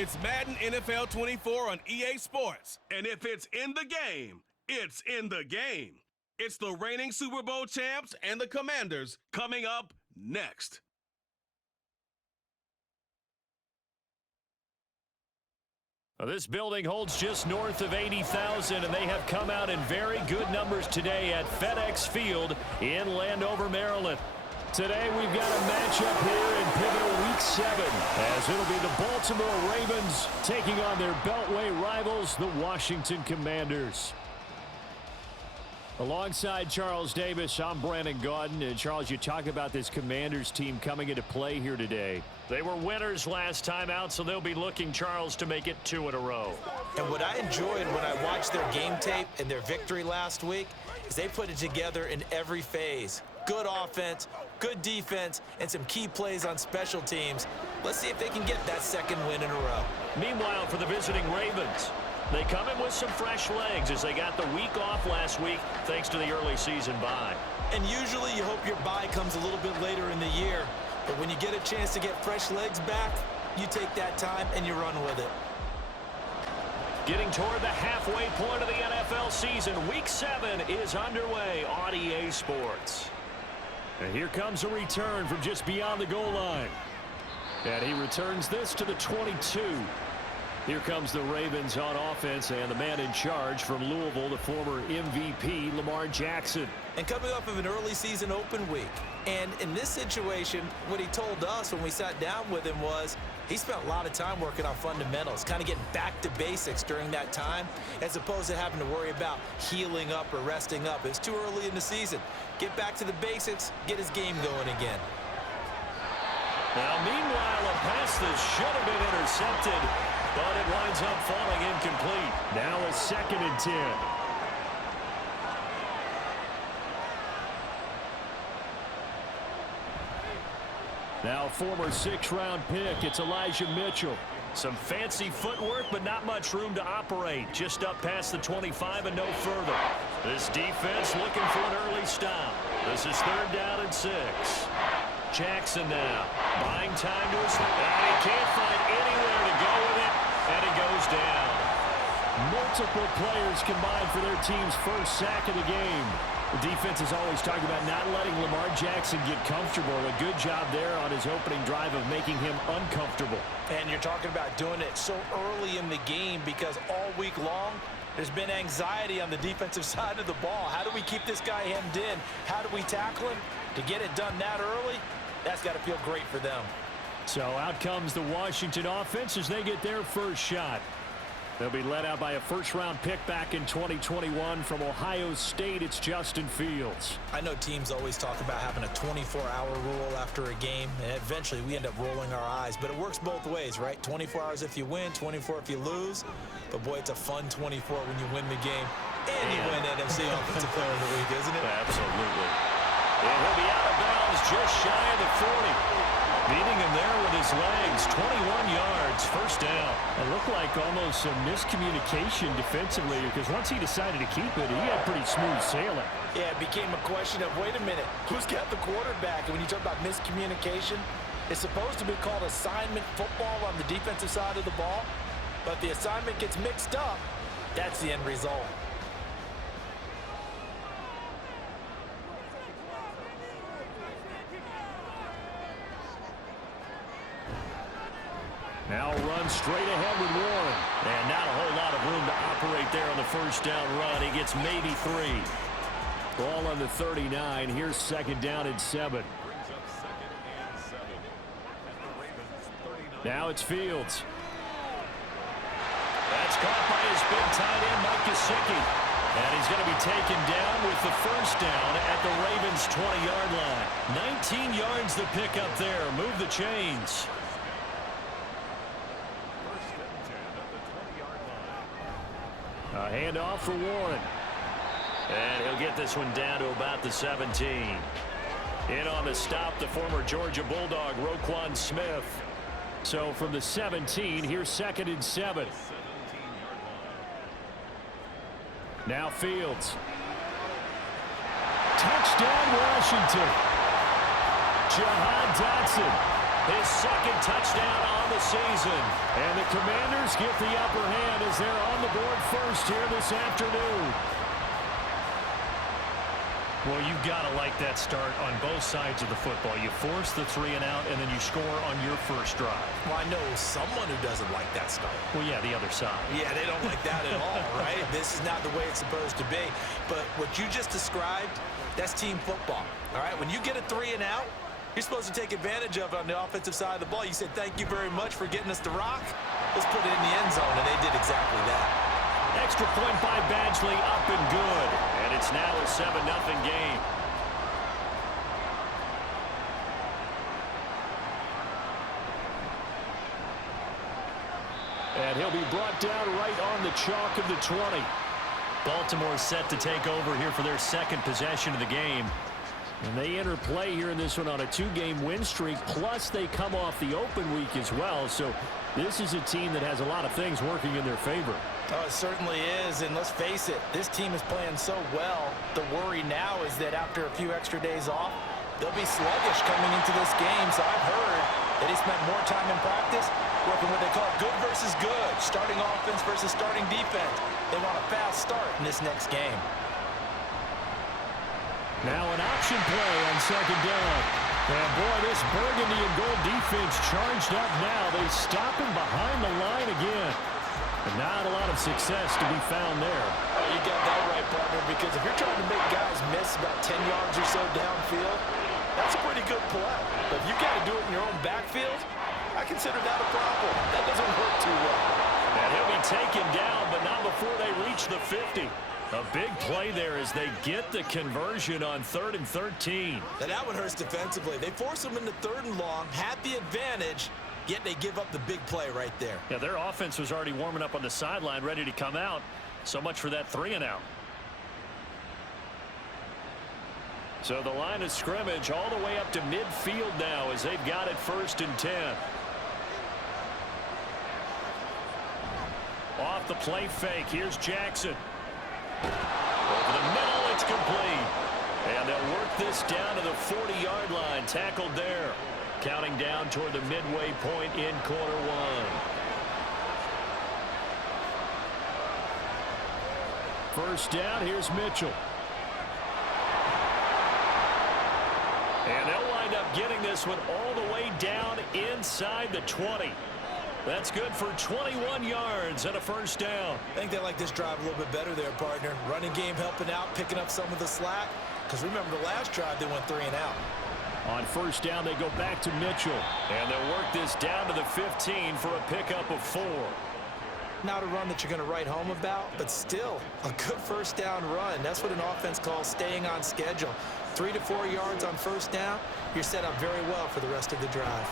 It's Madden NFL 24 on EA Sports. And if it's in the game, it's in the game. It's the reigning Super Bowl champs and the Commanders coming up next. Well, this building holds just north of 80,000, and they have come out in very good numbers today at FedEx Field in Landover, Maryland. Today we've got a matchup here in pivotal Week 7, as it'll be the Baltimore Ravens taking on their Beltway rivals, the Washington Commanders. Alongside Charles Davis, I'm Brandon Gaudin. And Charles, you talk about this Commanders team coming into play here today. They were winners last time out, so they'll be looking, Charles, to make it 2 in a row. And what I enjoyed when I watched their game tape and their victory last week is they put it together in every phase. Good offense, good defense, and some key plays on special teams. Let's see if they can get that second win in a row. Meanwhile, for the visiting Ravens, they come in with some fresh legs as they got the week off last week thanks to the early season bye. And usually you hope your bye comes a little bit later in the year. But when you get a chance to get fresh legs back, you take that time and you run with it. Getting toward the halfway point of the NFL season, Week 7 is underway on EA Sports. And here comes a return from just beyond the goal line. And he returns this to the 22. Here comes the Ravens on offense, and the man in charge from Louisville, the former MVP, Lamar Jackson. And coming up of an early season open week. And in this situation, what he told us when we sat down with him was he spent a lot of time working on fundamentals, kind of getting back to basics during that time, as opposed to having to worry about healing up or resting up. It's too early in the season. Get back to the basics, get his game going again. Now, meanwhile, a pass that should have been intercepted, but it winds up falling incomplete. Now a 2nd and 10. Now a former 6th-round pick, it's Elijah Mitchell. Some fancy footwork, but not much room to operate. Just up past the 25 and no further. This defense looking for an early stop. This is 3rd down and 6. Jackson now buying time to his, and he can't find anywhere to go with it, and it goes down. Multiple players combined for their team's first sack of the game. The defense is always talking about not letting Lamar Jackson get comfortable. A good job there on his opening drive of making him uncomfortable. And you're talking about doing it so early in the game because all week long, there's been anxiety on the defensive side of the ball. How do we keep this guy hemmed in? How do we tackle him? To get it done that early, that's got to feel great for them. So out comes the Washington offense as they get their first shot. They'll be led out by a 1st-round pick back in 2021 from Ohio State. It's Justin Fields. I know teams always talk about having a 24-hour rule after a game, and eventually we end up rolling our eyes. But it works both ways, right? 24 hours if you win, 24 if you lose. But, boy, it's a fun 24 when you win the game. And you win NFC Offensive Player of the Week, isn't it? Absolutely. And he'll be out of bounds just shy of the 40. Beating him there with his legs, 21 yards, 1st down. It looked like almost some miscommunication defensively because once he decided to keep it, he had pretty smooth sailing. Yeah, it became a question of, wait a minute, who's got the quarterback? And when you talk about miscommunication, it's supposed to be called assignment football on the defensive side of the ball. But if the assignment gets mixed up, that's the end result. Now run straight ahead with Warren. And not a whole lot of room to operate there on the 1st down run. He gets maybe 3. Ball on the 39. Here's 2nd down and 7. Now it's Fields. That's caught by his big tight end, Mike Gesicki. And he's going to be taken down with the 1st down at the Ravens' 20-yard line. 19 yards to pick up there. Move the chains. A handoff for Warren. And he'll get this one down to about the 17. In on the stop, the former Georgia Bulldog, Roquan Smith. So from the 17, here's 2nd and 7. Now Fields. Touchdown, Washington. Jahan Dotson His second touchdown on the season. And the Commanders get the upper hand as they're on the board first here this afternoon. Well, you've got to like that start on both sides of the football. You force the 3 and out, and then you score on your first drive. Well, I know someone who doesn't like that start. Well, yeah, the other side. Yeah, they don't like that at all, right? This is not the way it's supposed to be. But what you just described, that's team football, all right? When you get a 3 and out, you're supposed to take advantage of it on the offensive side of the ball. You said, thank you very much for getting us the rock. Let's put it in the end zone, and they did exactly that. Extra point by Badgley, up and good. And it's now a 7-0 game. And he'll be brought down right on the chalk of the 20. Baltimore set to take over here for their second possession of the game. And they enter play here in this one on a 2-game win streak, plus they come off the open week as well. So this is a team that has a lot of things working in their favor. Oh, it certainly is, and let's face it, this team is playing so well. The worry now is that after a few extra days off, they'll be sluggish coming into this game. So I've heard that he spent more time in practice working what they call good versus good, starting offense versus starting defense. They want a fast start in this next game. Now an option play on second down. And boy, this burgundy and gold defense charged up now. They stop him behind the line again. And not a lot of success to be found there. Oh, you got that right, partner, because if you're trying to make guys miss about 10 yards or so downfield, that's a pretty good play. But if you've got to do it in your own backfield, I consider that a problem. That doesn't work too well. And he'll be taken down, but not before they reach the 50. A big play there as they get the conversion on 3rd and 13. Now that one hurts defensively. They force them into 3rd and long, have the advantage, yet they give up the big play right there. Yeah, their offense was already warming up on the sideline, ready to come out. So much for that 3 and out. So the line of scrimmage all the way up to midfield now as they've got it 1st and 10. Off the play fake, here's Jackson. Over the middle, it's complete. And they'll work this down to the 40-yard line. Tackled there. Counting down toward the midway point in quarter 1. First down, here's Mitchell. And they'll wind up getting this one all the way down inside the 20. That's good for 21 yards and a first down. I think they like this drive a little bit better there, partner. Running game helping out, picking up some of the slack. Because remember the last drive, they went 3 and out. On first down, they go back to Mitchell. And they'll work this down to the 15 for a pickup of 4. Not a run that you're going to write home about, but still a good first down run. That's what an offense calls staying on schedule. 3 to 4 yards on first down, you're set up very well for the rest of the drive.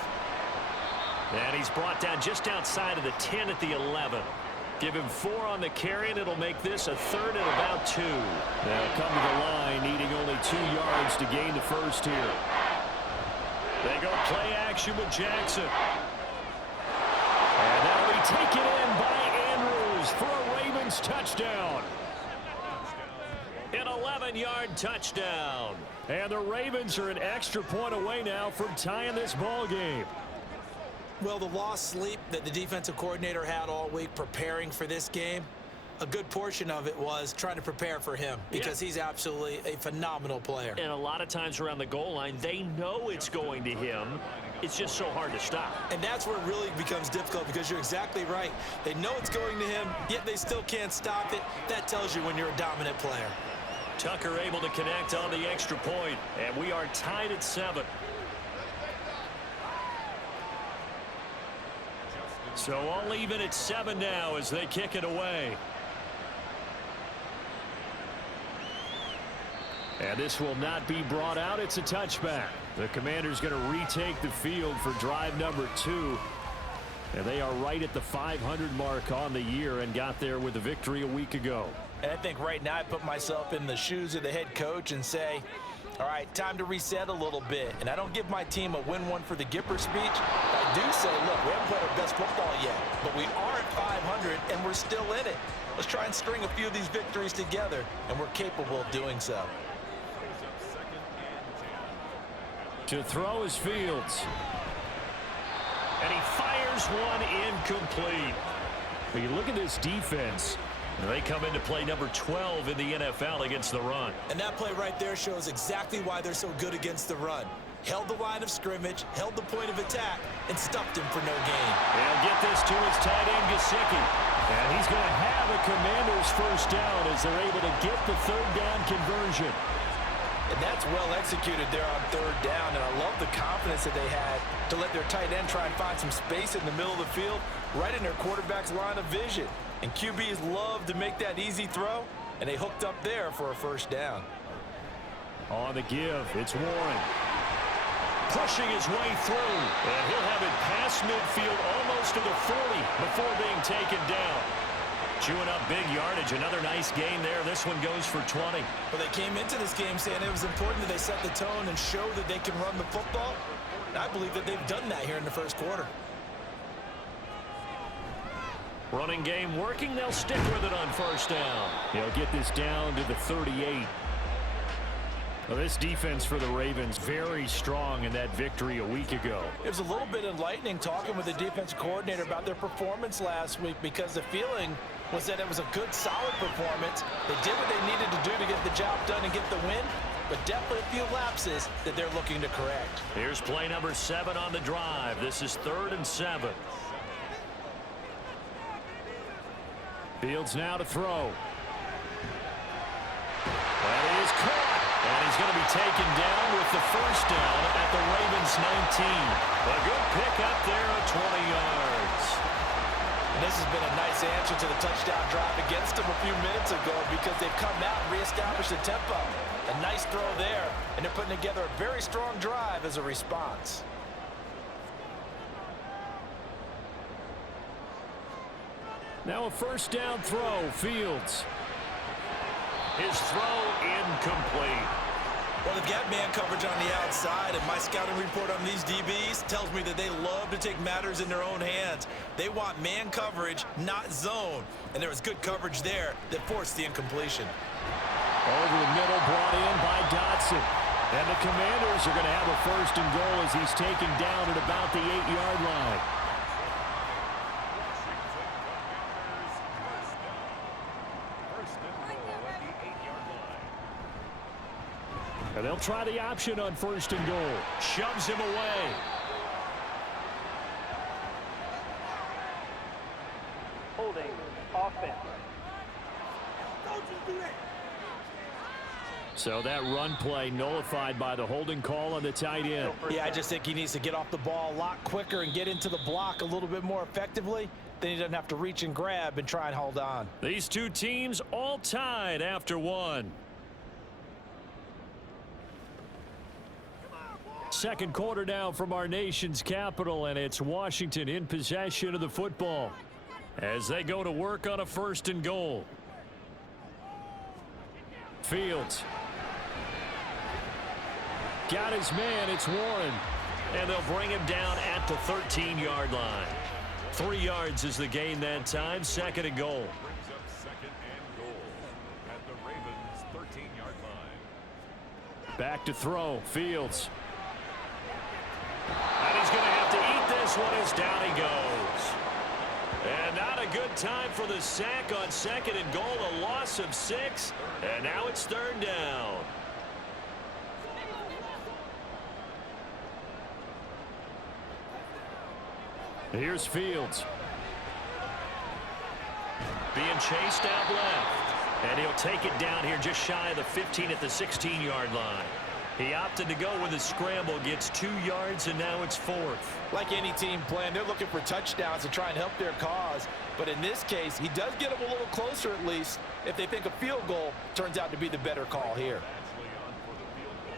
And he's brought down just outside of the 10 at the 11. Give him 4 on the carry, and it'll make this a 3rd and about 2. They'll come to the line, needing only 2 yards to gain the first here. They go play action with Jackson. And that'll be taken in by Andrews for a Ravens touchdown. An 11-yard touchdown. And the Ravens are an extra point away now from tying this ball game. Well, the lost sleep that the defensive coordinator had all week preparing for this game, a good portion of it was trying to prepare for him because he's absolutely a phenomenal player. And a lot of times around the goal line, they know it's going to him. It's just so hard to stop. And that's where it really becomes difficult because you're exactly right. They know it's going to him, yet they still can't stop it. That tells you when you're a dominant player. Tucker able to connect on the extra point, and we are tied at 7. So all even at 7 now as they kick it away. And this will not be brought out. It's a touchback. The Commanders going to retake the field for drive number 2. And they are right at the 500 mark on the year and got there with the victory a week ago. And I think right now I put myself in the shoes of the head coach and say, all right, time to reset a little bit. And I don't give my team a win one for the Gipper speech. I do say, look, we haven't played our best football yet, but we are at 500 and we're still in it. Let's try and string a few of these victories together, and we're capable of doing so. To throw is Fields. And he fires one incomplete. When you look at this defense, they come into play number 12 in the NFL against the run. And that play right there shows exactly why they're so good against the run. Held the line of scrimmage, held the point of attack, and stuffed him for no gain. And get this to his tight end, Gesicki. And he's going to have a Commanders first down as they're able to get the third down conversion. And that's well executed there on third down, and I love the confidence that they had to let their tight end try and find some space in the middle of the field, right in their quarterback's line of vision. And QBs love to make that easy throw, and they hooked up there for a first down. On the give, it's Warren. Pushing his way through, and he'll have it past midfield almost to the 40 before being taken down. Chewing up big yardage. Another nice gain there. This one goes for 20. Well, they came into this game saying it was important that they set the tone and show that they can run the football. And I believe that they've done that here in the first quarter. Running game working. They'll stick with it on first down. They'll get this down to the 38. Well, this defense for the Ravens very strong in that victory a week ago. It was a little bit enlightening talking with the defense coordinator about their performance last week, because the feeling was that it was a good, solid performance. They did what they needed to do to get the job done and get the win, but definitely a few lapses that they're looking to correct. Here's play number 7 on the drive. This is 3rd and 7. Fields now to throw. That is caught. And he's going to be taken down with the first down at the Ravens 19. A good pickup there at 20 yards. And this has been a nice answer to the touchdown drive against them a few minutes ago, because they've come out and reestablished the tempo. A nice throw there, and they're putting together a very strong drive as a response. Now a first down throw, Fields. His throw incomplete. Well, they've got man coverage on the outside, and my scouting report on these DBs tells me that they love to take matters in their own hands. They want man coverage, not zone. And there was good coverage there that forced the incompletion. Over the middle, brought in by Dotson. And the Commanders are going to have a first and goal as he's taken down at about the 8-yard line. And they'll try the option on first and goal. Shoves him away. Holding offense. So that run play nullified by the holding call on the tight end. Yeah, I just think he needs to get off the ball a lot quicker and get into the block a little bit more effectively. Then he doesn't have to reach and grab and try and hold on. These two teams all tied after one. Second quarter now from our nation's capital, and it's Washington in possession of the football as they go to work on a first and goal. Fields. Got his man, it's Warren. And they'll bring him down at the 13-yard line. 3 yards is the gain that time, second and goal. Brings up second and goal at the Ravens' 13-yard line. Back to throw, Fields. And he's going to have to eat this one as down he goes. And not a good time for the sack on second and goal, a loss of 6. And now it's third down. Here's Fields. Being chased out left. And he'll take it down here just shy of the 15 at the 16-yard line. He opted to go with a scramble, gets 2 yards, and now it's 4th. Like any team playing, they're looking for touchdowns to try and help their cause. But in this case, he does get them a little closer at least if they think a field goal turns out to be the better call here. Actually on for the field goal,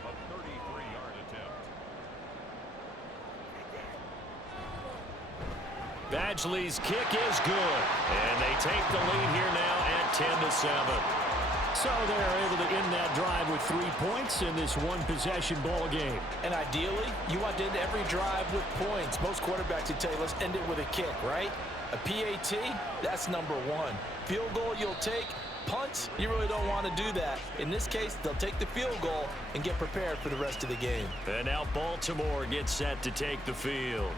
a 33-yard attempt. Badgley's kick is good. And they take the lead here now at 10-7. So they're able to end that drive with 3 points in this one-possession ball game. And ideally, you want to end every drive with points. Most quarterbacks would tell you, let's end it with a kick, right? A PAT, that's number 1. Field goal you'll take, Punts, you really don't want to do that. In this case, they'll take the field goal and get prepared for the rest of the game. And now Baltimore gets set to take the field.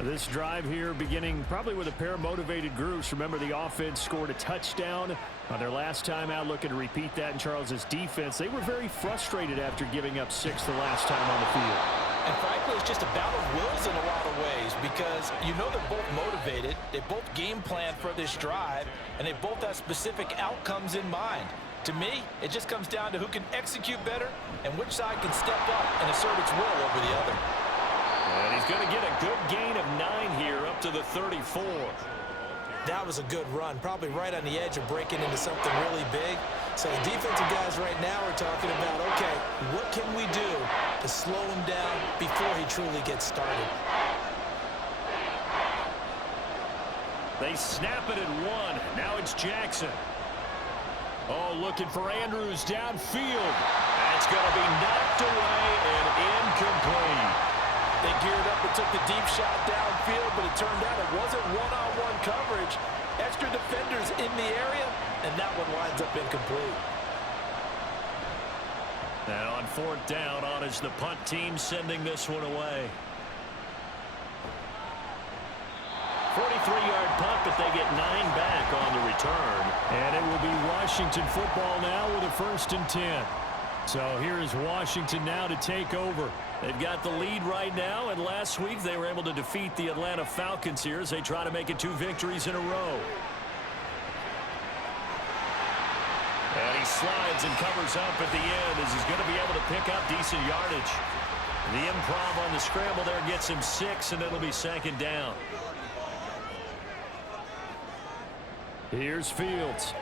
This drive here beginning probably with a pair of motivated groups. Remember, the offense scored a touchdown on their last time out, looking to repeat that in Charles's defense. They were very frustrated after giving up 6 the last time on the field. And frankly, it's just a battle of wills in a lot of ways because you know they're both motivated, they both game plan for this drive, and they both have specific outcomes in mind. To me, it just comes down to who can execute better and which side can step up and assert its will over the other. And he's going to get a good gain of 9 here up to the 34. That was a good run, probably right on the edge of breaking into something really big. So the defensive guys right now are talking about, okay, what can we do to slow him down before he truly gets started? They snap it at 1. Now it's Jackson. Oh, looking for Andrews downfield. That's going to be knocked away and incomplete. They geared up and took the deep shot downfield, but it turned out it wasn't one-on-one coverage. Extra defenders in the area, and that one winds up incomplete. And on 4th down, on is the punt team sending this one away. 43-yard punt, but they get 9 back on the return. And it will be Washington football now with a 1st and 10. So here is Washington now to take over. They've got the lead right now, and last week they were able to defeat the Atlanta Falcons here as they try to make it 2 victories in a row. And he slides and covers up at the end as he's going to be able to pick up decent yardage. The improv on the scramble there gets him 6, and it'll be 2nd down. Here's Fields.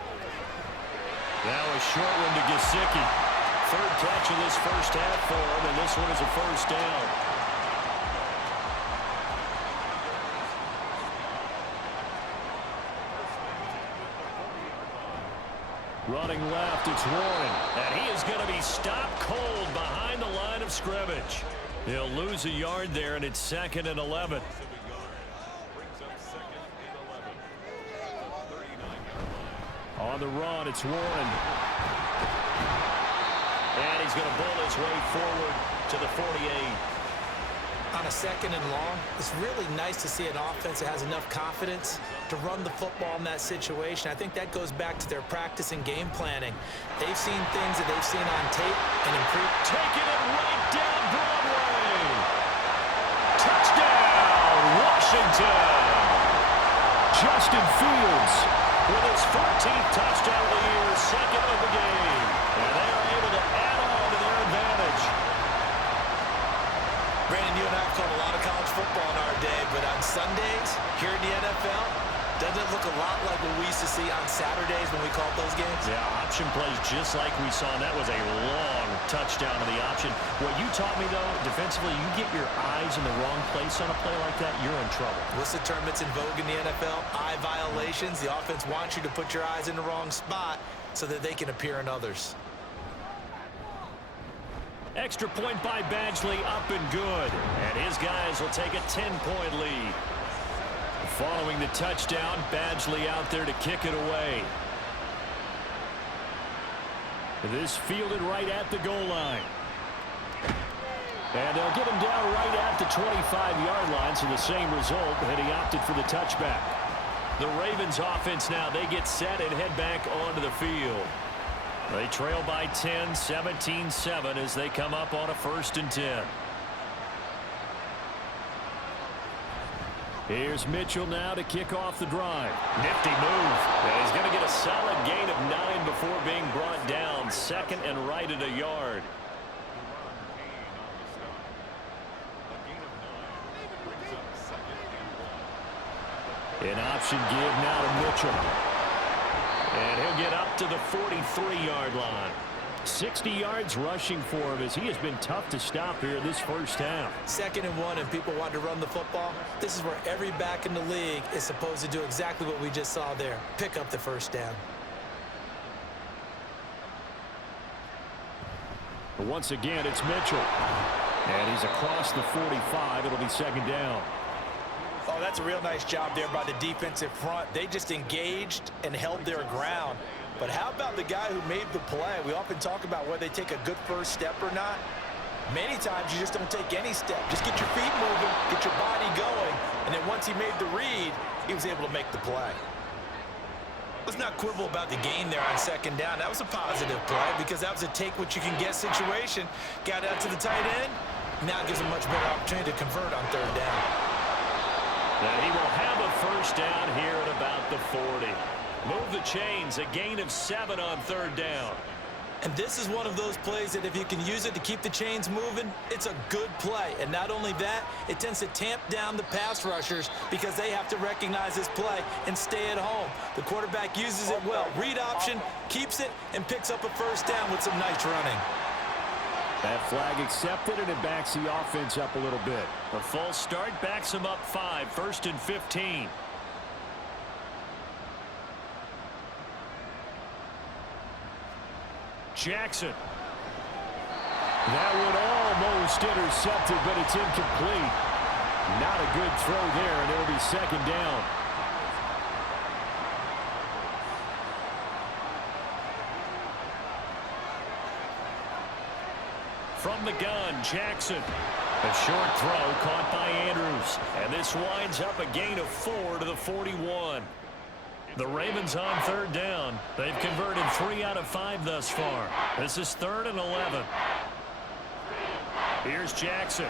Now a short one to Gesicki. 3rd catch of this first half for him, and this one is a 1st down. Running left, it's Warren. And he is going to be stopped cold behind the line of scrimmage. He'll lose a yard there, and it's 2nd and 11. On the run, it's Warren. And he's going to bull his way forward to the 48. On a 2nd and long, it's really nice to see an offense that has enough confidence to run the football in that situation. I think that goes back to their practice and game planning. They've seen things that they've seen on tape and improved. Taking it right down Broadway. Touchdown, Washington. Justin Fields with his 14th touchdown of the year, 2nd of the game. And they are able to add on to their advantage. Brandon, you and I have called a lot of college football in our day, but on Sundays, here in the NFL, doesn't it look a lot like what we used to see on Saturdays when we called those games? Yeah, option plays just like we saw, and that was a long touchdown to the option. What you taught me, though, defensively, you get your eyes in the wrong place on a play like that, you're in trouble. What's the term that's in vogue in the NFL? Eye violations. The offense wants you to put your eyes in the wrong spot so that they can appear in others. Extra point by Badgley, up and good. And his guys will take a 10-point lead. Following the touchdown, Badgley out there to kick it away. This fielded right at the goal line. And they'll get him down right at the 25-yard line, so the same result, and he opted for the touchback. The Ravens offense now, they get set and head back onto the field. They trail by 10, 17-7 as they come up on a 1st and 10. Here's Mitchell now to kick off the drive. Nifty move. And he's going to get a solid gain of 9 before being brought down. 2nd and right at a yard. An option give now to Mitchell. And he'll get up to the 43-yard line. 60 yards rushing for him as he has been tough to stop here this first half. 2nd and 1 and people want to run the football. This is where every back in the league is supposed to do exactly what we just saw there. Pick up the 1st down. But once again, it's Mitchell. And he's across the 45. It'll be 2nd down. Oh, that's a real nice job there by the defensive front. They just engaged and held their ground. But how about the guy who made the play? We often talk about whether they take a good first step or not. Many times you just don't take any step. Just get your feet moving, get your body going, and then once he made the read, he was able to make the play. Let's not quibble about the gain there on second down. That was a positive play because that was a take-what-you-can-get situation. Got out to the tight end. Now gives him much better opportunity to convert on third down. Now he will have a first down here at about the 40. Move the chains, a gain of 7 on third down. And this is one of those plays that if you can use it to keep the chains moving, it's a good play. And not only that, it tends to tamp down the pass rushers because they have to recognize this play and stay at home. The quarterback uses it well. Read option, keeps it, and picks up a first down with some nice running. That flag accepted, and it backs the offense up a little bit. A false start backs them up 5, 1st and 15. Jackson. That one almost intercepted, but it's incomplete. Not a good throw there, and it'll be second down. From the gun, Jackson. A short throw caught by Andrews. And this winds up a gain of 4 to the 41. The Ravens on third down. They've converted 3 out of 5 thus far. This is 3rd and 11. Here's Jackson.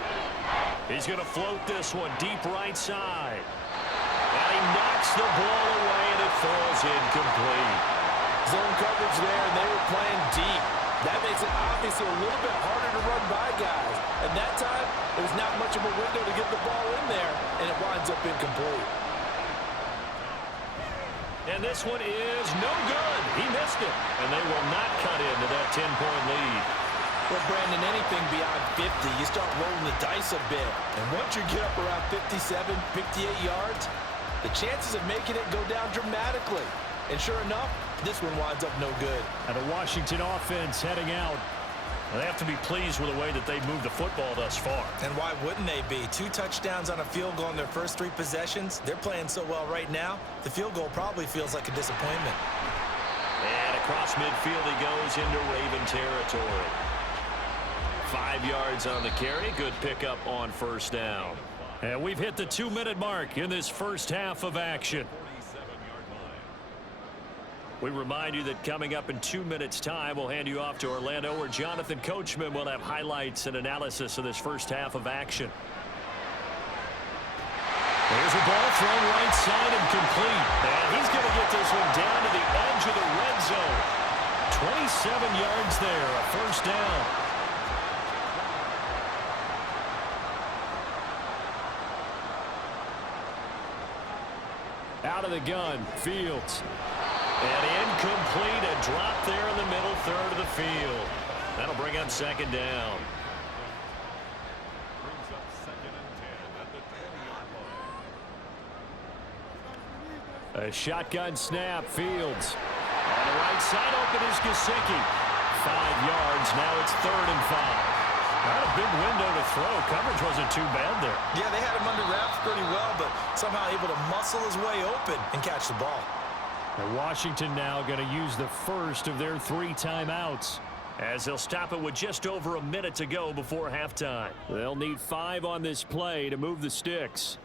He's going to float this one deep right side. And he knocks the ball away, and it falls incomplete. Zone coverage there, and they were playing deep. That makes it obviously a little bit harder to run by guys. And that time, there was not much of a window to get the ball in there, and it winds up incomplete. And this one is no good. He missed it. And they will not cut into that 10-point lead. Well, Brandon, anything beyond 50, you start rolling the dice a bit. And once you get up around 57, 58 yards, the chances of making it go down dramatically. And sure enough, this one winds up no good. And the Washington offense heading out. They have to be pleased with the way that they've moved the football thus far. And why wouldn't they be? 2 touchdowns on a field goal in their first 3 possessions. They're playing so well right now, the field goal probably feels like a disappointment. And across midfield he goes into Raven territory. 5 yards on the carry. Good pickup on first down. And we've hit the 2-minute mark in this first half of action. We remind you that coming up in 2 minutes' time, we'll hand you off to Orlando, where Jonathan Coachman will have highlights and analysis of this first half of action. There's a ball thrown right side and complete. And he's going to get this one down to the edge of the red zone. 27 yards there, a first down. Out of the gun, Fields. And incomplete, a drop there in the middle third of the field. That'll bring up second down. Brings up 2nd and 10 at the 20-yard line. A shotgun snap, Fields. On the right side, open is Gesicki. 5 yards, now it's 3rd and 5. Not a big window to throw. Coverage wasn't too bad there. Yeah, they had him under wraps pretty well, but somehow able to muscle his way open and catch the ball. And Washington now going to use the first of their 3 timeouts, as they'll stop it with just over a minute to go before halftime. They'll need 5 on this play to move the sticks.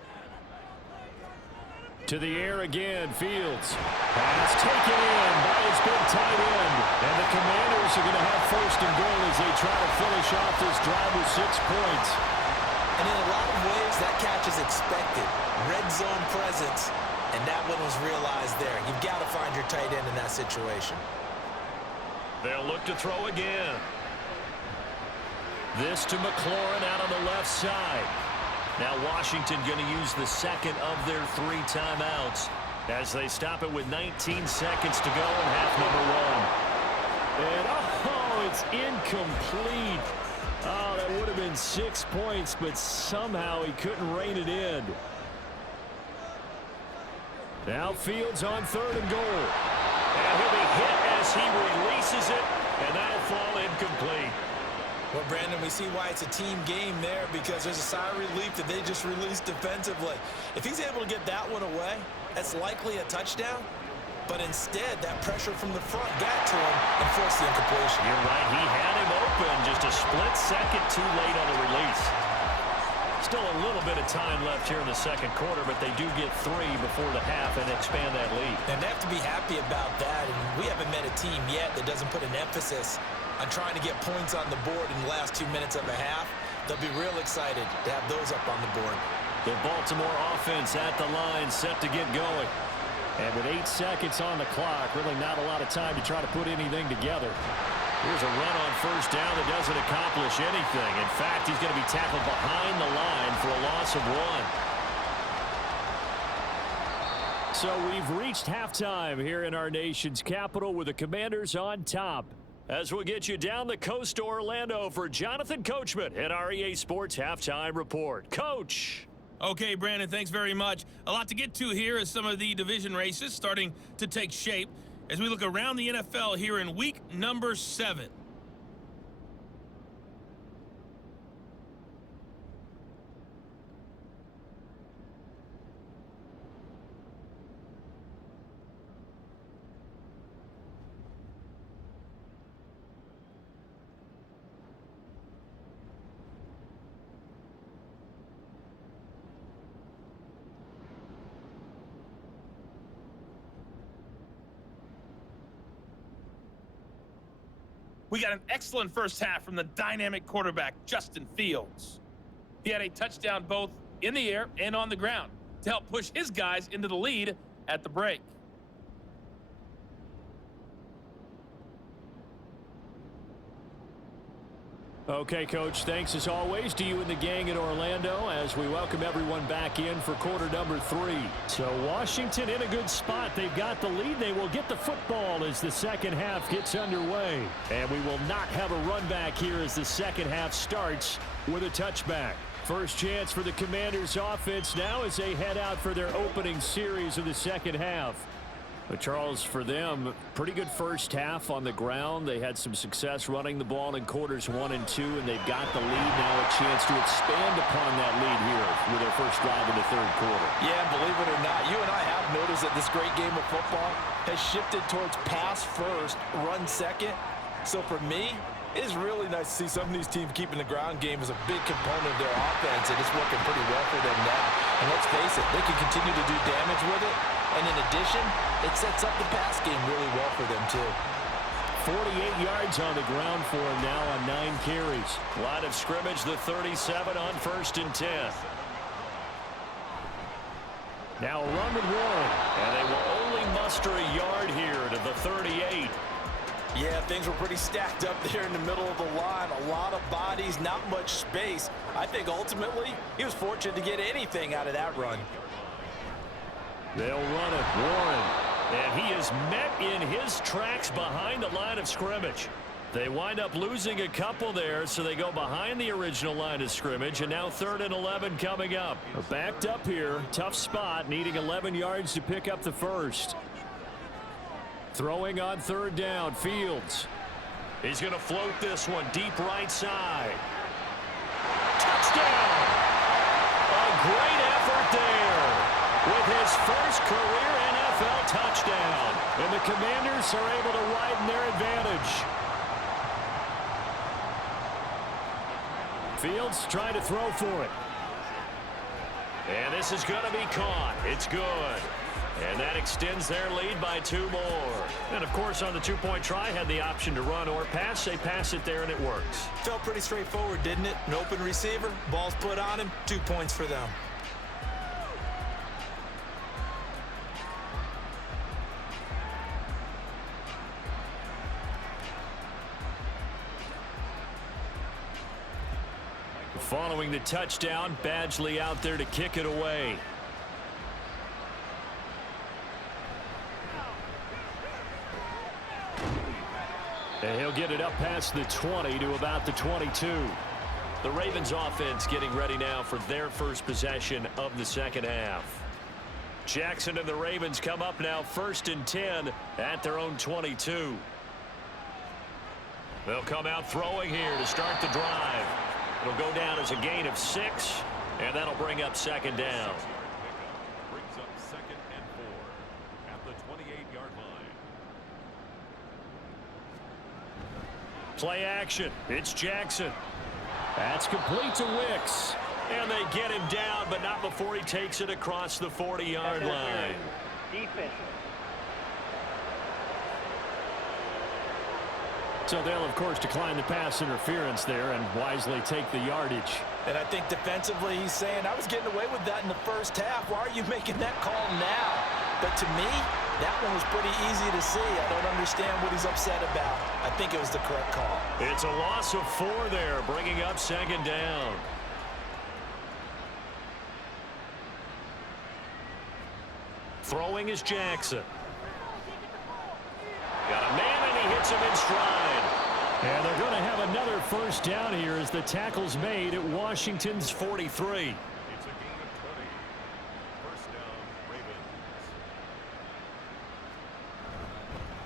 To the air again, Fields. Pass taken in by his big tight end. And the Commanders are going to have 1st and goal as they try to finish off this drive with 6 points. And in a lot of ways, that catch is expected. Red zone presence. And that one was realized there. You've got to find your tight end in that situation. They'll look to throw again. This to McLaurin out on the left side. Now Washington going to use the 2nd of their 3 timeouts as they stop it with 19 seconds to go in half number 1. And oh, it's incomplete. Oh, that would have been 6 points, but somehow he couldn't rein it in. Now Fields on 3rd and goal. And he'll be hit as he releases it, and that'll fall incomplete. Well, Brandon, we see why it's a team game there, because there's a sigh of relief that they just released defensively. If he's able to get that one away, that's likely a touchdown. But instead, that pressure from the front got to him and forced the incompletion. You're right. He had him open just a split second too late on the release. Still a little bit of time left here in the second quarter, but they do get 3 before the half and expand that lead. And they have to be happy about that. And we haven't met a team yet that doesn't put an emphasis on trying to get points on the board in the last 2 minutes of a half. They'll be real excited to have those up on the board. The Baltimore offense at the line, set to get going. And with 8 seconds on the clock, really not a lot of time to try to put anything together. Here's a run on first down that doesn't accomplish anything. In fact, he's going to be tackled behind the line for a loss of 1. So we've reached halftime here in our nation's capital with the Commanders on top. As we'll get you down the coast to Orlando for Jonathan Coachman at our EA Sports Halftime Report. Coach! Okay, Brandon, thanks very much. A lot to get to here as some of the division races starting to take shape as we look around the NFL here in week number 7. We got an excellent first half from the dynamic quarterback, Justin Fields. He had a touchdown both in the air and on the ground to help push his guys into the lead at the break. Okay, Coach, thanks as always to you and the gang in Orlando as we welcome everyone back in for quarter number 3. So Washington in a good spot. They've got the lead. They will get the football as the second half gets underway. And we will not have a run back here as the second half starts with a touchback. First chance for the Commanders offense now as they head out for their opening series of the second half. But Charles, for them, pretty good first half on the ground. They had some success running the ball in quarters 1 and 2, and they've got the lead now, a chance to expand upon that lead here with their first drive in the third quarter. Yeah, believe it or not, you and I have noticed that this great game of football has shifted towards pass first, run second. So for me, it is really nice to see some of these teams keeping the ground game as a big component of their offense, and it's working pretty well for them now. And let's face it, they can continue to do damage with it. And in addition, it sets up the pass game really well for them, too. 48 yards on the ground for him now on 9 carries. Line of scrimmage, the 37 on 1st and 10. Now a run with Warren, and they will only muster a yard here to the 38. Yeah, things were pretty stacked up there in the middle of the line. A lot of bodies, not much space. I think ultimately he was fortunate to get anything out of that run. They'll run it, Warren, and he is met in his tracks behind the line of scrimmage. They wind up losing a couple there, so they go behind the original line of scrimmage, and now 3rd and 11 coming up. Backed up here, tough spot, needing 11 yards to pick up the first. Throwing on 3rd down, Fields. He's going to float this one deep right side. Touchdown! A great effort there with his first career NFL touchdown. And the Commanders are able to widen their advantage. Fields trying to throw for it. And this is going to be caught. It's good. And that extends their lead by 2 more. And, of course, on the 2-point try, had the option to run or pass. They pass it there, and it works. Felt pretty straightforward, didn't it? An open receiver, ball's put on him, 2 points for them. Following the touchdown, Badgley out there to kick it away. And he'll get it up past the 20 to about the 22. The Ravens offense getting ready now for their first possession of the second half. Jackson and the Ravens come up now 1st and 10 at their own 22. They'll come out throwing here to start the drive. It'll go down as a gain of 6, and that'll bring up 2nd down. Brings up 2nd and 4 at the 28-yard line. Play action. It's Jackson. That's complete to Wicks. And they get him down, but not before he takes it across the 40-yard line. Defense. So they'll, of course, decline the pass interference there and wisely take the yardage. And I think defensively he's saying, I was getting away with that in the first half. Why are you making that call now? But to me, that one was pretty easy to see. I don't understand what he's upset about. I think it was the correct call. It's a loss of 4 there, bringing up 2nd down. Throwing is Jackson. Got a man, and he hits him in stride. And they're going to have another first down here as the tackle's made at Washington's 43. It's a gain of 20. First down, Ravens.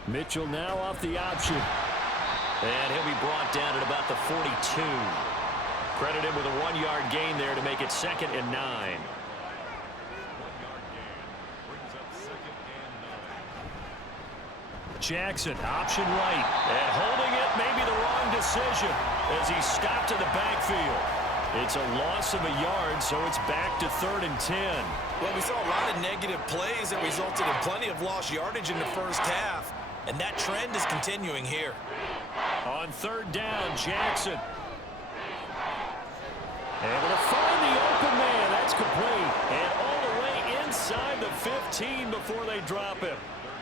Mitchell now off the option. And he'll be brought down at about the 42. Credit him with a 1-yard gain there to make it 2nd and 9. 1-yard gain brings up 2nd and 9. Jackson, option right. And holding it may be the wrong decision as he's stopped in the backfield. It's a loss of a yard, so it's back to 3rd and 10. Well, we saw a lot of negative plays that resulted in plenty of lost yardage in the first half, and that trend is continuing here. On 3rd down, Jackson. Able to find the open man. That's complete. And all the way inside the 15 before they drop him.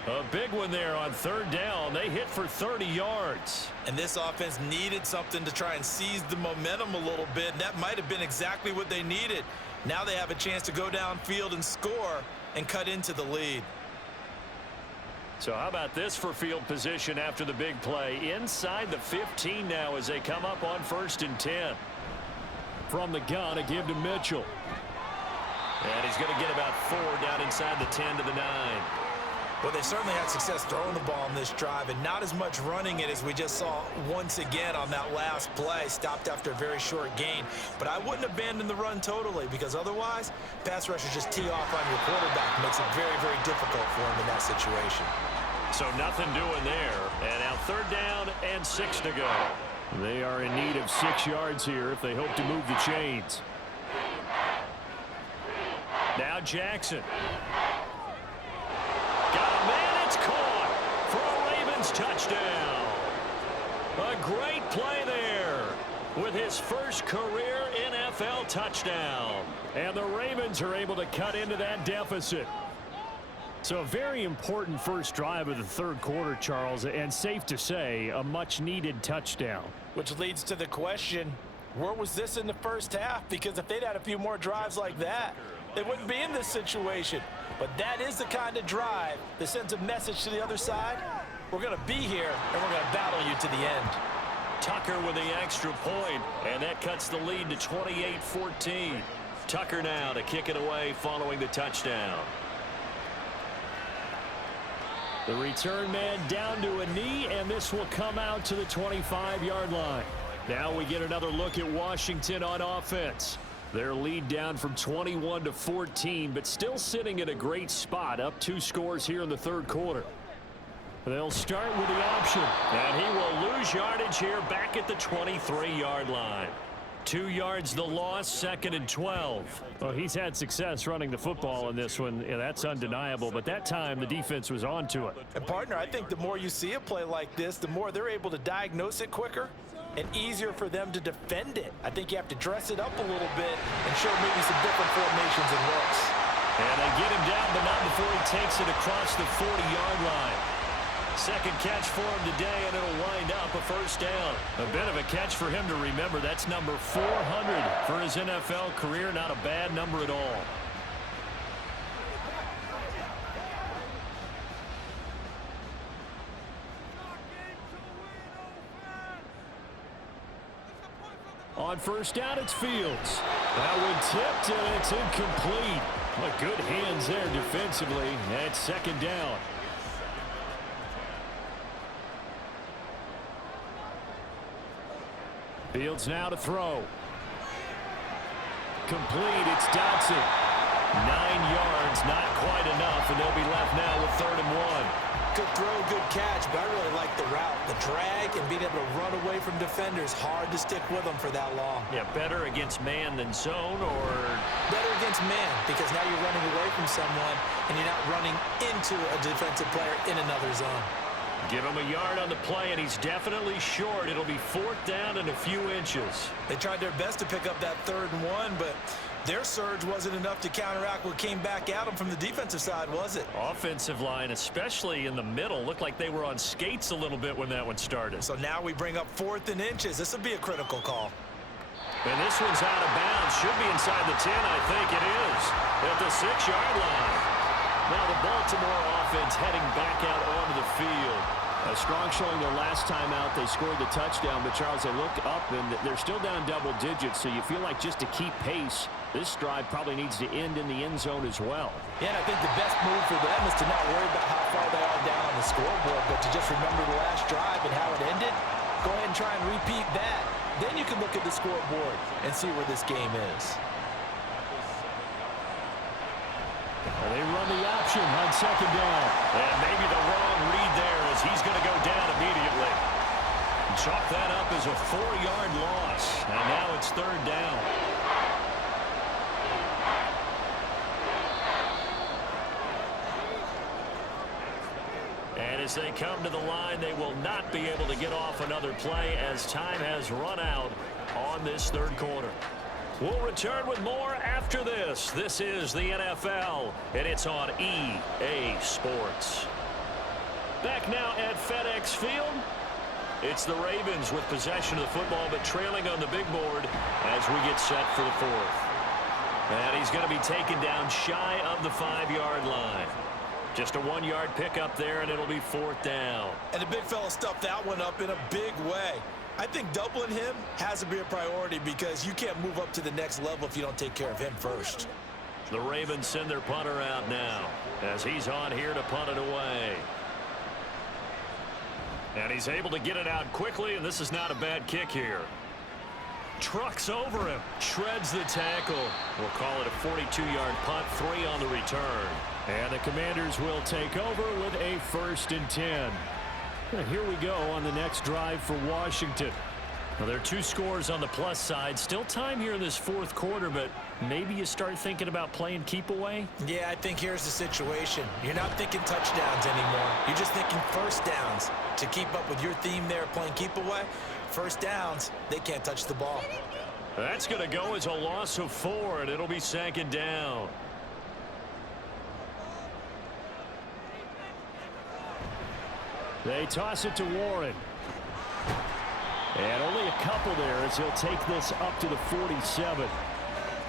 A big one there on 3rd down. They hit for 30 yards. And this offense needed something to try and seize the momentum a little bit. That might have been exactly what they needed. Now they have a chance to go downfield and score and cut into the lead. So how about this for field position after the big play? Inside the 15 now as they come up on 1st and 10. From the gun, a give to Mitchell. And he's going to get about 4 down inside the 10 to the 9. Well, they certainly had success throwing the ball on this drive and not as much running it as we just saw once again on that last play. Stopped after a very short gain. But I wouldn't abandon the run totally because otherwise, pass rushers just tee off on your quarterback. Makes it very, very difficult for him in that situation. So nothing doing there. And now 3rd down and 6 to go. They are in need of 6 yards here if they hope to move the chains. Now Jackson. Got a man, it's caught for a Ravens touchdown. A great play there with his first career NFL touchdown. And the Ravens are able to cut into that deficit. So a very important first drive of the 3rd quarter, Charles, and safe to say a much-needed touchdown. Which leads to the question, where was this in the first half? Because if they'd had a few more drives like that, they wouldn't be in this situation. But that is the kind of drive that sends a message to the other side. We're going to be here, and we're going to battle you to the end. Tucker with the extra point, and that cuts the lead to 28-14. Tucker now to kick it away following the touchdown. The return man down to a knee, and this will come out to the 25-yard line. Now we get another look at Washington on offense. Their lead down from 21 to 14, but still sitting at a great spot, up 2 scores here in the 3rd quarter. They'll start with the option, and he will lose yardage here back at the 23-yard line. 2 yards the loss, 2nd and 12. Well, he's had success running the football in this one. Yeah, that's undeniable, but that time the defense was on to it. And partner, I think the more you see a play like this, the more they're able to diagnose it quicker and easier for them to defend it. I think you have to dress it up a little bit and show maybe some different formations and looks. And they get him down, but not before he takes it across the 40-yard line. Second catch for him today, and it'll wind up a first down. A bit of a catch for him to remember. That's number 400 for his NFL career. Not a bad number at all. On first down, it's Fields. That one tipped, and it's incomplete. Well, good hands there defensively. That's 2nd down. Fields now to throw. Complete, it's Dotson. 9 yards, not quite enough, and they'll be left now with 3rd and 1. Good throw, good catch, but I really like the route. The drag and being able to run away from defenders, hard to stick with them for that long. Yeah, better against man than zone, or better against man, because now you're running away from someone and you're not running into a defensive player in another zone. Give him a yard on the play, and he's definitely short. It'll be 4th down and a few inches. They tried their best to pick up that 3rd and 1, but their surge wasn't enough to counteract what came back at them from the defensive side, was it? Offensive line, especially in the middle, looked like they were on skates a little bit when that one started. So now we bring up 4th and inches. This will be a critical call. And this one's out of bounds. Should be inside the 10, I think it is. At the 6-yard line. Now the Baltimore offense heading back out onto the field. A strong showing their last time out. They scored the touchdown, but Charles, they looked up and they're still down double digits, so you feel like just to keep pace, this drive probably needs to end in the end zone as well. Yeah, and I think the best move for them is to not worry about how far they are down on the scoreboard, but to just remember the last drive and how it ended. Go ahead and try and repeat that. Then you can look at the scoreboard and see where this game is. They run the option on 2nd down. And maybe the wrong read there as he's going to go down immediately. Chalk that up as a 4-yard loss. And now it's 3rd down. And as they come to the line, they will not be able to get off another play as time has run out on this 3rd quarter. We'll return with more after this. This is the NFL, and it's on EA Sports. Back now at FedEx Field. It's the Ravens with possession of the football, but trailing on the big board as we get set for the 4th. And he's going to be taken down shy of the 5-yard line. Just a 1-yard pickup there, and it'll be 4th down. And the big fella stuffed that one up in a big way. I think doubling him has to be a priority because you can't move up to the next level if you don't take care of him first. The Ravens send their punter out now as he's on here to punt it away. And he's able to get it out quickly, and this is not a bad kick here. Trucks over him, shreds the tackle. We'll call it a 42-yard punt, 3 on the return. And the Commanders will take over with a 1st and 10. And here we go on the next drive for Washington. Well, there are 2 scores on the plus side. Still time here in this 4th quarter, but maybe you start thinking about playing keep away? Yeah, I think here's the situation. You're not thinking touchdowns anymore. You're just thinking 1st downs. To keep up with your theme there, playing keep away, 1st downs, they can't touch the ball. That's going to go as a loss of 4, and it'll be 2nd down. They toss it to Warren. And only a couple there as he'll take this up to the 47.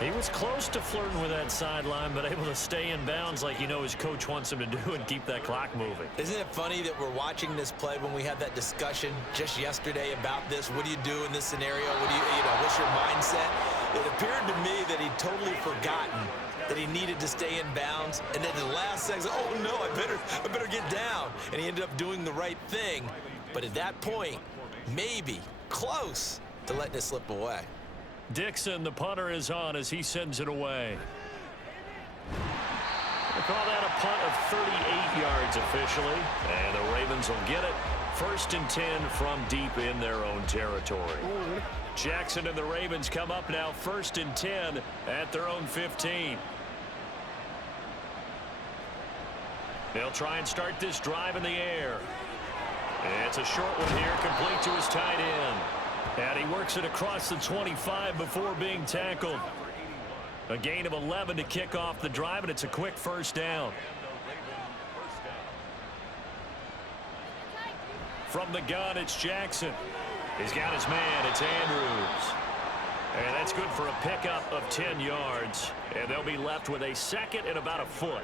He was close to flirting with that sideline, but able to stay in bounds like his coach wants him to do and keep that clock moving. Isn't it funny that we're watching this play when we had that discussion just yesterday about this? What do you do in this scenario? What do what's your mindset? It appeared to me that he'd totally forgotten that he needed to stay in bounds, and then the last second, oh no, I better get down. And he ended up doing the right thing. But at that point, maybe close to letting it slip away. Dixon, the punter, is on as he sends it away. We'll call that a punt of 38 yards officially, and the Ravens will get it. 1st and 10 from deep in their own territory. Jackson and the Ravens come up now 1st and 10 at their own 15. They'll try and start this drive in the air. It's a short one here, complete to his tight end. And he works it across the 25 before being tackled. A gain of 11 to kick off the drive, and it's a quick 1st down. From the gun, it's Jackson. He's got his man. It's Andrews. And that's good for a pickup of 10 yards. And they'll be left with a 2nd and about a foot.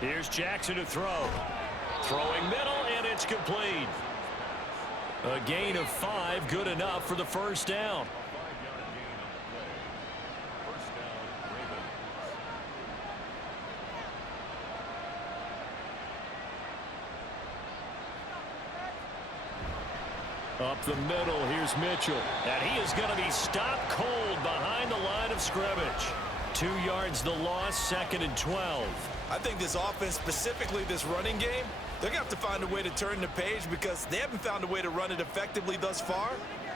Here's Jackson to throw. Throwing middle, and it's complete. A gain of 5, good enough for the 1st down. Up the middle, here's Mitchell. And he is going to be stopped cold behind the line of scrimmage. 2 yards the loss, 2nd and 12. I think this offense, specifically this running game, they're going to have to find a way to turn the page because they haven't found a way to run it effectively thus far,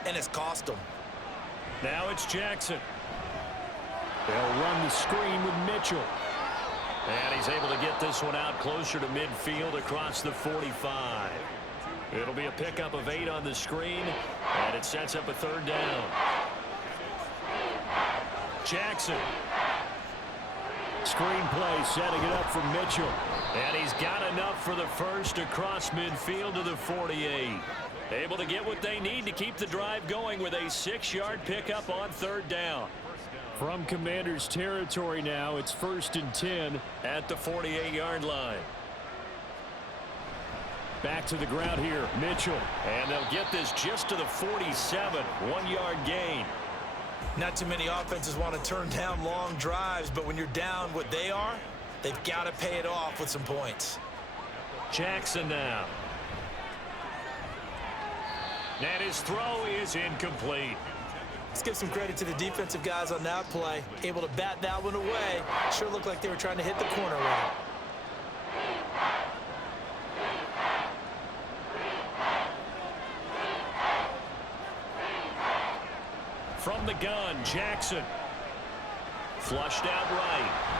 and it's cost them. Now it's Jackson. They'll run the screen with Mitchell. And he's able to get this one out closer to midfield across the 45. It'll be a pickup of 8 on the screen, and it sets up a 3rd down. Jackson. Screen play setting it up for Mitchell. And he's got enough for the first across midfield to the 48. Able to get what they need to keep the drive going with a 6-yard pickup on 3rd down. From Commanders territory now, it's 1st and 10 at the 48-yard line. Back to the ground here, Mitchell. And they'll get this just to the 47, 1-yard gain. Not too many offenses want to turn down long drives, but when you're down what they are, they've got to pay it off with some points. Jackson now. And his throw is incomplete. Let's give some credit to the defensive guys on that play. Able to bat that one away. Sure looked like they were trying to hit the corner route. From the gun, Jackson. Flushed out right.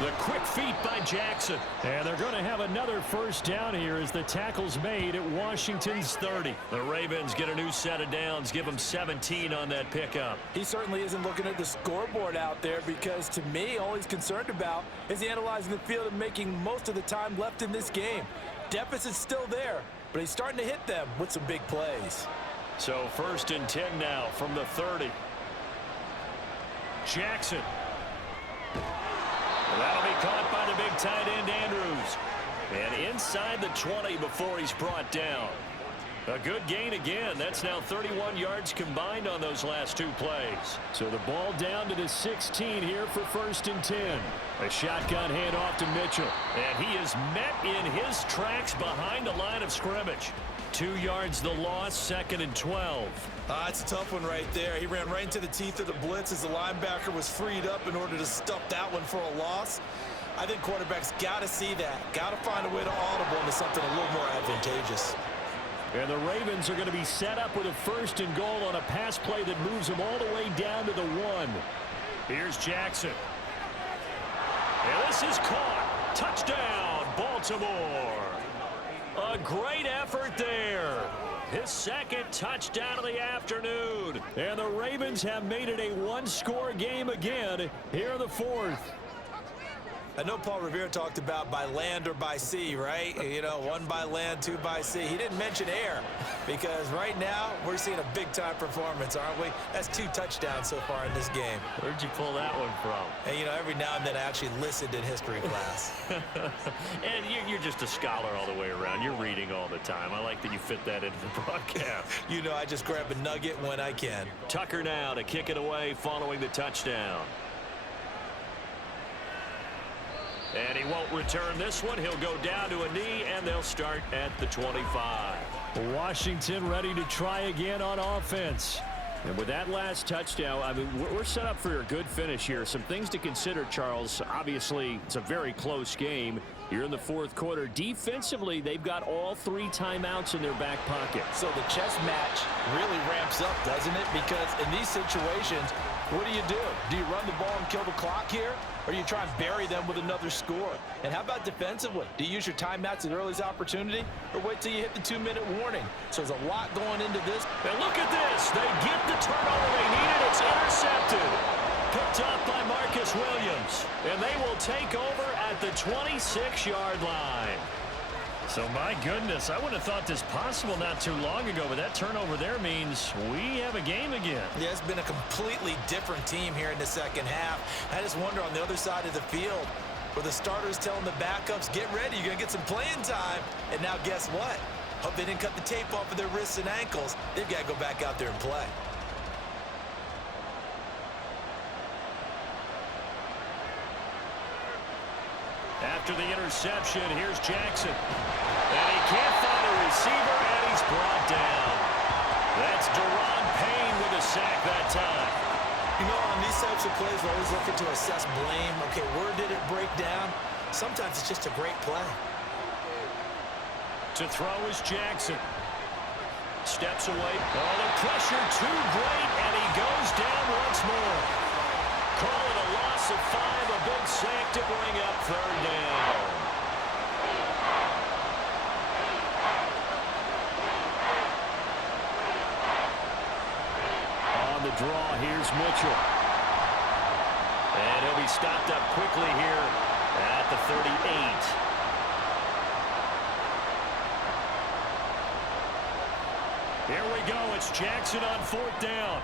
The quick feet by Jackson. And they're going to have another 1st down here as the tackle's made at Washington's 30. The Ravens get a new set of downs, give them 17 on that pickup. He certainly isn't looking at the scoreboard out there because, to me, all he's concerned about is analyzing the field and making most of the time left in this game. Deficit's still there, but he's starting to hit them with some big plays. So 1st and 10 now from the 30. Jackson. That'll be caught by the big tight end, Andrews. And inside the 20 before he's brought down. A good gain again. That's now 31 yards combined on those last 2 plays. So the ball down to the 16 here for 1st and 10. A shotgun handoff to Mitchell. And he is met in his tracks behind the line of scrimmage. 2 yards the loss, 2nd and 12. It's a tough one right there. He ran right into the teeth of the blitz as the linebacker was freed up in order to stuff that one for a loss. I think quarterbacks got to see that. Got to find a way to audible into something a little more advantageous. And the Ravens are going to be set up with a 1st and goal on a pass play that moves them all the way down to the 1. Here's Jackson. And this is caught. Touchdown, Baltimore. A great effort there. His 2nd touchdown of the afternoon. And the Ravens have made it a 1-score game again here in the 4th. I know Paul Revere talked about by land or by sea, right? You know, 1 by land, 2 by sea. He didn't mention air because right now we're seeing a big-time performance, aren't we? That's 2 touchdowns so far in this game. Where'd you pull that one from? And, you know, every now and then I actually listened in history class. And you're just a scholar all the way around. You're reading all the time. I like that you fit that into the broadcast. You know, I just grab a nugget when I can. Tucker now to kick it away following the touchdown. And he won't return this one. He'll go down to a knee, and they'll start at the 25. Washington ready to try again on offense. And with that last touchdown, I mean, we're set up for a good finish here. Some things to consider, Charles. Obviously, it's a very close game. You're in the 4th quarter. Defensively, they've got all 3 timeouts in their back pocket. So the chess match really ramps up, doesn't it? Because in these situations, what do? Do you run the ball and kill the clock here? Or do you try and bury them with another score? And how about defensively? Do you use your timeouts at earliest opportunity? Or wait till you hit the 2-minute warning? So there's a lot going into this. And look at this. They get the turnover they needed. It's intercepted. Picked up by Marcus Williams. And they will take over at the 26-yard line. So, my goodness, I would have thought this possible not too long ago, but that turnover there means we have a game again. Yeah, it's been a completely different team here in the second half. I just wonder on the other side of the field, where the starters telling the backups, get ready, you're going to get some playing time. And now guess what? Hope they didn't cut the tape off of their wrists and ankles. They've got to go back out there and play. After the interception, here's Jackson. And he can't find a receiver, and he's brought down. That's Deron Payne with a sack that time. You know, on these types of plays, we're always looking to assess blame. Okay, where did it break down? Sometimes it's just a great play. To throw is Jackson. Steps away. Oh, the pressure too great, and he goes down once more. Call it a loss of 5, a big sack to bring up 3rd down. On the draw, here's Mitchell. And he'll be stopped up quickly here at the 38. Here we go. It's Jackson on 4th down.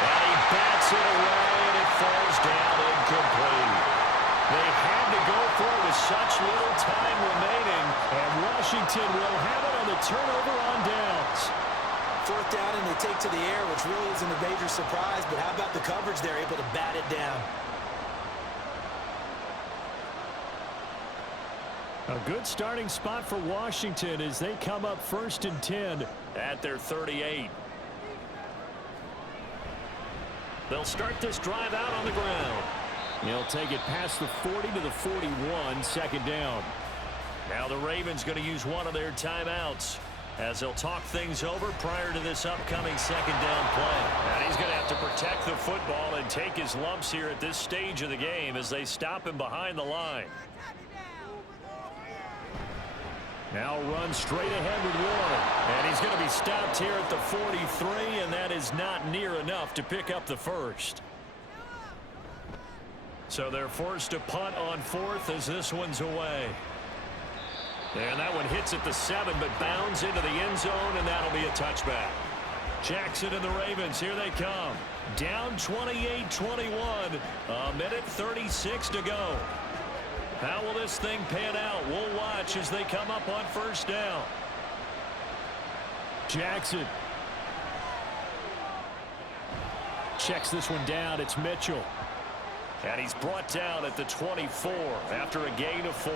And he bats it away, and it falls down incomplete. They had to go for it with such little time remaining, and Washington will have it on the turnover on downs. 4th down, and they take to the air, which really isn't a major surprise, but how about the coverage there, able to bat it down? A good starting spot for Washington as they come up 1st and 10 at their 38. They'll start this drive out on the ground. He'll take it past the 40 to the 41, 2nd down. Now the Ravens going to use one of their timeouts as they'll talk things over prior to this upcoming 2nd down play. And he's going to have to protect the football and take his lumps here at this stage of the game as they stop him behind the line. Now run straight ahead with Warren. And he's going to be stopped here at the 43, and that is not near enough to pick up the 1st. So they're forced to punt on 4th as this one's away. And that one hits at the 7, but bounds into the end zone, and that'll be a touchback. Jackson and the Ravens, here they come. Down 28-21, a minute 36 to go. How will this thing pan out? We'll watch as they come up on 1st down. Jackson checks this one down. It's Mitchell. And he's brought down at the 24 after a gain of 4.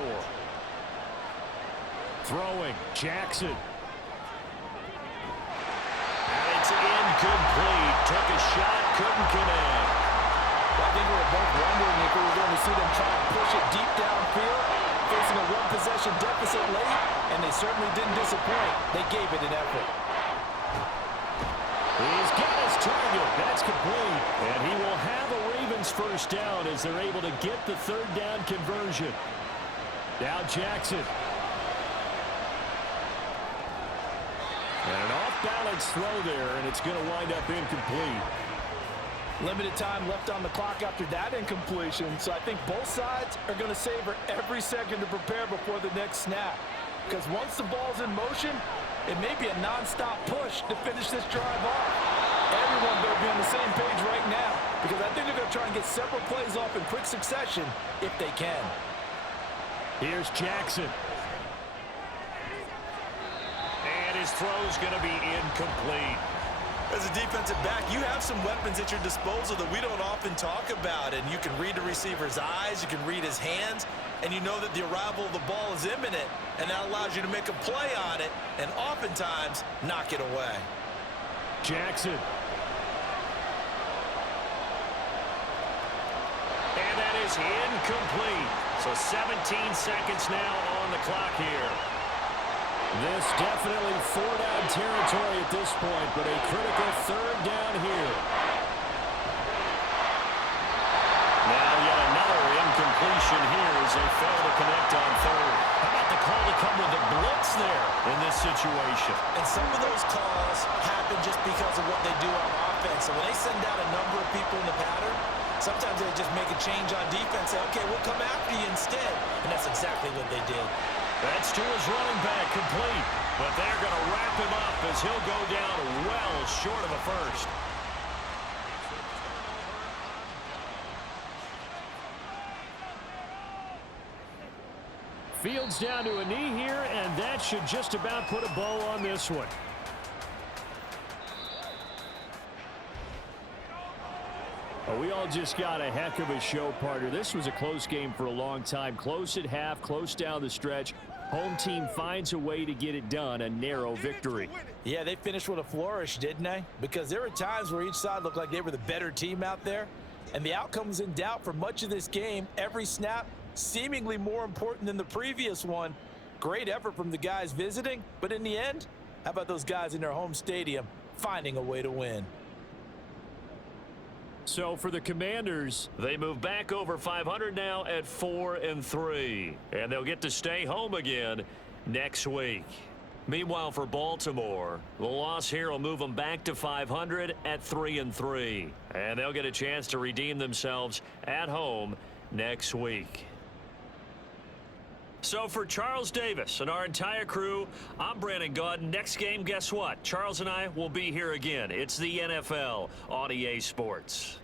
Throwing, Jackson. And it's incomplete. Took a shot, couldn't connect. I think we were both wondering if we were going to see them try and push it deep downfield, facing a 1-possession deficit late, and they certainly didn't disappoint. They gave it an effort. He's got his target. That's complete. And he will have a Ravens 1st down as they're able to get the 3rd down conversion. Now Jackson. And an off-balance throw there, and it's going to wind up incomplete. Limited time left on the clock after that incompletion, so I think both sides are going to savor every second to prepare before the next snap. Because once the ball's in motion, it may be a non-stop push to finish this drive off. Everyone better be on the same page right now, because I think they're going to try and get several plays off in quick succession if they can. Here's Jackson. And his throw's going to be incomplete. As a defensive back, you have some weapons at your disposal that we don't often talk about, and you can read the receiver's eyes, you can read his hands, and you know that the arrival of the ball is imminent, and that allows you to make a play on it and oftentimes knock it away. Jackson. And that is incomplete. So 17 seconds now on the clock here. This definitely 4-down territory at this point, but a critical 3rd down here. Now yet another incompletion here as they fail to connect on 3rd. How about the call to come with the blitz there in this situation? And some of those calls happen just because of what they do on offense. So when they send out a number of people in the pattern, sometimes they just make a change on defense, say, okay, we'll come after you instead. And that's exactly what they did. That's to his running back, complete. But they're going to wrap him up as he'll go down well short of a 1st. Fields down to a knee here, and that should just about put a bow on this one. Oh, we all just got a heck of a show, partner. This was a close game for a long time. Close at half, close down the stretch. Home team finds a way to get it done, a narrow victory. Yeah, they finished with a flourish, didn't they? Because there were times where each side looked like they were the better team out there, and the outcome was in doubt for much of this game. Every snap seemingly more important than the previous one. Great effort from the guys visiting, but in the end, how about those guys in their home stadium finding a way to win? So for the Commanders, They move back over 500 now at 4-3, and they'll get to stay home again next week. Meanwhile, for Baltimore, the loss here will move them back to 500 at 3-3, and they'll get a chance to redeem themselves at home next week. So for Charles Davis and our entire crew, I'm Brandon Gaudin. Next game, guess what? Charles and I will be here again. It's the NFL on EA Sports.